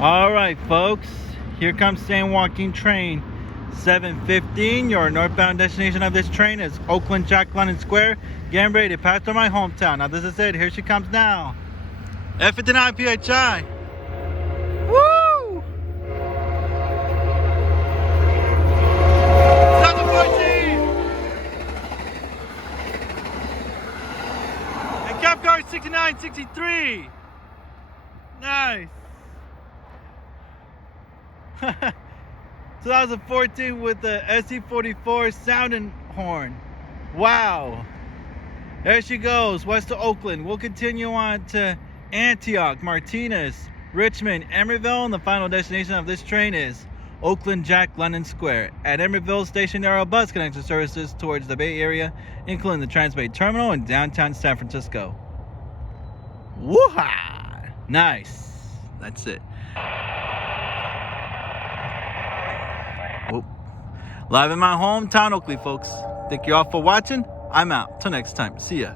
All right, folks, here comes San Joaquin train 715. Your northbound destination of this train is Oakland Jack London Square. Getting ready to pass through my hometown. Now this is it. Here she comes now. F59 PHI. Woo! 2014. And Cabcar 6963. Nice. 2014 with the SE44 sounding horn. Wow. There she goes, west of Oakland. We'll continue on to Antioch, Martinez, Richmond, Emeryville, and the final destination of this train is Oakland Jack London Square. At Emeryville Station, there are bus connection services towards the Bay Area, including the Transbay Terminal in downtown San Francisco. Woo-ha! Nice. That's it. Whoop. Live in my hometown, Oakley, folks. Thank you all for watching. I'm out. Till next time. See ya.